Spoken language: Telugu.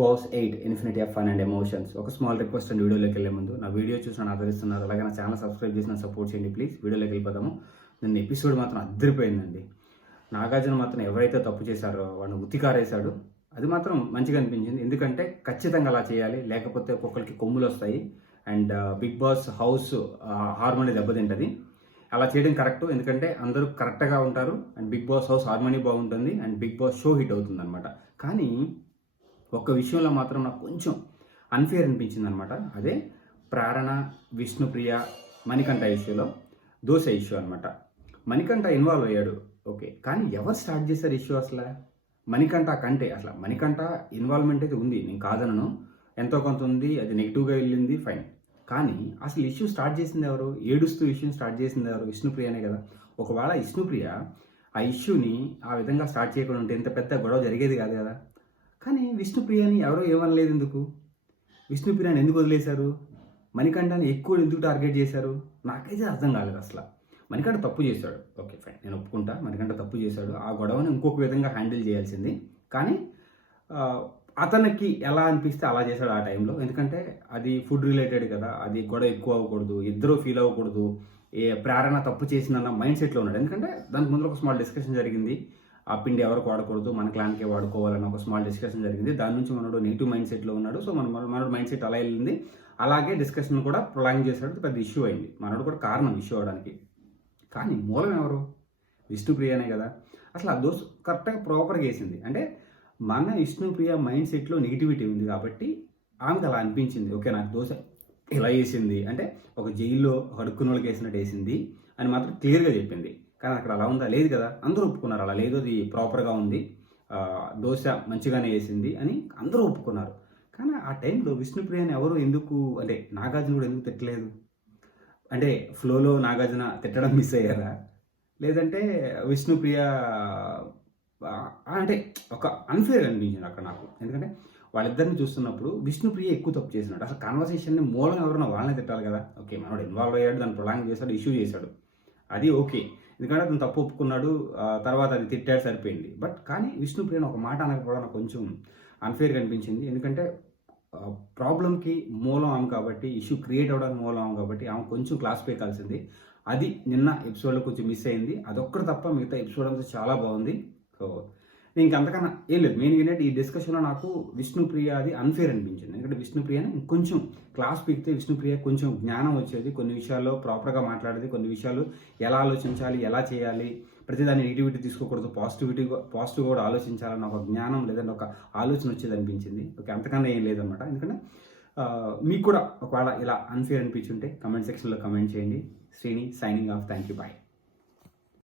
Boss eight infinity of fun and emotions ఒక స్మాల్ రిక్వెస్ట్ అండ్ వీడియోలోకి వెళ్ళే ముందు. నా వీడియో చూసి ఆదరిస్తున్నారు. అలాగే నా ఛానల్ సబ్స్క్రైబ్ చేసిన సపోర్ట్ చేయండి ప్లీజ్ వీడియోలోకి వెళ్ళిపోదాము. నిన్న ఎపిసోడ్ మాత్రం అద్దరిపోయిందండి. నాగార్జున మాత్రం ఎవరైతే తప్పు చేశారో వాడిని ఉతికారేశాడు. అది మాత్రం మంచిగా అనిపించింది. ఎందుకంటే ఖచ్చితంగా అలా చేయాలి. లేకపోతే ఒక్కొక్కరికి కొమ్ములు వస్తాయి. And Bigg Boss house harmony దెబ్బతింటుంది. అలా చేయడం కరెక్ట్. ఎందుకంటే అందరూ కరెక్ట్గా ఉంటారు. And Bigg Boss house harmony బాగుంటుంది. And Bigg Boss show hit అవుతుంది అనమాట కానీ ఒక్క విషయంలో మాత్రం నాకు కొంచెం అన్ఫేర్ అనిపించింది అనమాట అదే ప్రారణ విష్ణుప్రియ మణికంఠ ఇష్యూలో దోశ ఇష్యూ అనమాట. మణికంఠ ఇన్వాల్వ్ అయ్యాడు. ఓకే. కానీ ఎవరు స్టార్ట్ చేశారు ఇష్యూ అసలు? మణికంఠ కంటే అసలు మణికంఠ ఇన్వాల్వ్మెంట్ అయితే ఉంది. నేను కాదనను. ఎంతో కొంత ఉంది. అది నెగిటివ్గా వెళ్ళింది. ఫైన్ కానీ అసలు ఇష్యూ స్టార్ట్ చేసింది ఎవరు? ఏడుస్తూ ఇష్యూ స్టార్ట్ చేసింది ఎవరు? విష్ణుప్రియనే కదా. ఒకవేళ విష్ణుప్రియ ఆ ఇష్యూని ఆ విధంగా స్టార్ట్ చేయకుండా ఉంటే ఇంత పెద్ద గొడవ జరిగేది కాదు కదా. కానీ విష్ణుప్రియని ఎవరో ఏమనలేదు ఎందుకు? విష్ణుప్రియని ఎందుకు వదిలేశారు? మణికంఠని ఎక్కువ ఎందుకు టార్గెట్ చేశారు? నాకైతే అర్థం కాలేదు అసలు. మణికంఠ తప్పు చేశాడు. Okay fine. నేను ఒప్పుకుంటా. మణికంఠ తప్పు చేశాడు. ఆ గొడవని ఇంకొక విధంగా హ్యాండిల్ చేయాల్సింది. కానీ అతనికి ఎలా అనిపిస్తే అలా చేశాడు ఆ టైంలో. ఎందుకంటే అది ఫుడ్ రిలేటెడ్ కదా. అది గొడవ ఎక్కువ అవ్వకూడదు. ఇద్దరు ఫీల్ అవ్వకూడదు. ఏ ప్రేరణ తప్పు చేసిందన్న మైండ్ సెట్లో ఉన్నాడు. ఎందుకంటే దానికి ముందు ఒక స్మాల్ డిస్కషన్ జరిగింది. ఆ పిండి ఎవరికి వాడకూడదు మన క్లాన్కే వాడుకోవాలని ఒక స్మాల్ డిస్కషన్ జరిగింది. దాని నుంచి మనోడు నెగిటివ్ మైండ్ సెట్లో ఉన్నాడు. సో మన మనోడు మైండ్ సెట్ అలా వెళ్ళింది. అలాగే డిస్కషన్ కూడా ప్రొలాంగ్ చేశాడు. పెద్ద ఇష్యూ అయింది. మనోడు కూడా కారణం ఇష్యూ అవడానికి. కానీ మూలం ఎవరు? విష్ణుప్రియనే కదా. అసలు ఆ దోశ కరెక్ట్గా ప్రాపర్గా వేసింది. అంటే మన విష్ణుప్రియ మైండ్ సెట్లో నెగిటివిటీ ఉంది కాబట్టి ఆమెకు అలా అనిపించింది. ఓకే నాకు దోశ ఇలా వేసింది? అంటే ఒక జైల్లో అడుక్కున్న వాళ్ళకి వేసినట్టు వేసింది అని మాత్రం క్లియర్గా చెప్పింది. కానీ అక్కడ అలా ఉందా? లేదు కదా. అందరూ ఒప్పుకున్నారు అలా. లేదు అది ప్రాపర్గా ఉంది. దోశ మంచిగానే వేసింది అని అందరూ ఒప్పుకున్నారు. కానీ ఆ టైంలో విష్ణుప్రియని ఎవరు ఎందుకు అంటే నాగార్జున కూడా ఎందుకు తిట్టలేదు? అంటే ఫ్లోలో నాగార్జున తిట్టడం మిస్ అయ్యారా? లేదంటే విష్ణుప్రియ అంటే ఒక అన్ఫేర్ అనిపించింది అక్కడ నాకు. ఎందుకంటే వాళ్ళిద్దరిని చూస్తున్నప్పుడు విష్ణుప్రియ ఎక్కువ తప్పు చేసినాడు అసలు కాన్వర్సేషన్ని మూలం ఎవరైనా వాళ్ళనే తిట్టాలి కదా. ఓకే మనోడు ఇన్వాల్వ్ అయ్యాడు దాన్ని ప్రొలాంగ్ చేశాడు ఇష్యూ చేశాడు. అది ఓకే. ఎందుకంటే అతను తప్పు ఒప్పుకున్నాడు తర్వాత అది తిట్టాడు సరిపోయింది. బట్ కానీ విష్ణుప్రియని ఒక మాట అనకపోవడం నాకు కొంచెం అన్ఫేర్గా అనిపించింది ఎందుకంటే ప్రాబ్లంకి మూలం ఆమె కాబట్టి ఇష్యూ క్రియేట్ అవ్వడానికి మూలం ఆమె కాబట్టి ఆమె కొంచెం క్లాస్ పీకాల్సింది అది నిన్న ఎపిసోడ్లో కొంచెం మిస్ అయింది. అదొక్కటి తప్ప మిగతా ఎపిసోడ్ అంతా చాలా బాగుంది. సో ఇంకంతకన్నా ఏం లేదు. మెయిన్ ఏంటంటే ఈ డిస్కషన్లో నాకు విష్ణుప్రియ అది అన్ఫేర్ అనిపించింది. ఎందుకంటే విష్ణుప్రియని కొంచెం క్లాస్ పీకితే విష్ణుప్రియ కొంచెం జ్ఞానం వచ్చేది. కొన్ని విషయాల్లో ప్రాపర్గా మాట్లాడేది. కొన్ని విషయాలు ఎలా ఆలోచించాలి? ఎలా చేయాలి? ప్రతిదాన్ని నెగిటివిటీ తీసుకోకూడదు. పాజిటివిటీ పాజిటివ్ కూడా ఆలోచించాలన్న ఒక జ్ఞానం లేదంటే ఒక ఆలోచన వచ్చేది అనిపించింది. ఓకే అంతకన్నా ఏం లేదనమాట ఎందుకంటే మీకు కూడా ఒకవేళ ఇలా అన్ఫేర్ అనిపించుంటే కమెంట్ సెక్షన్లో కమెంట్ చేయండి. Srini signing off thank you bye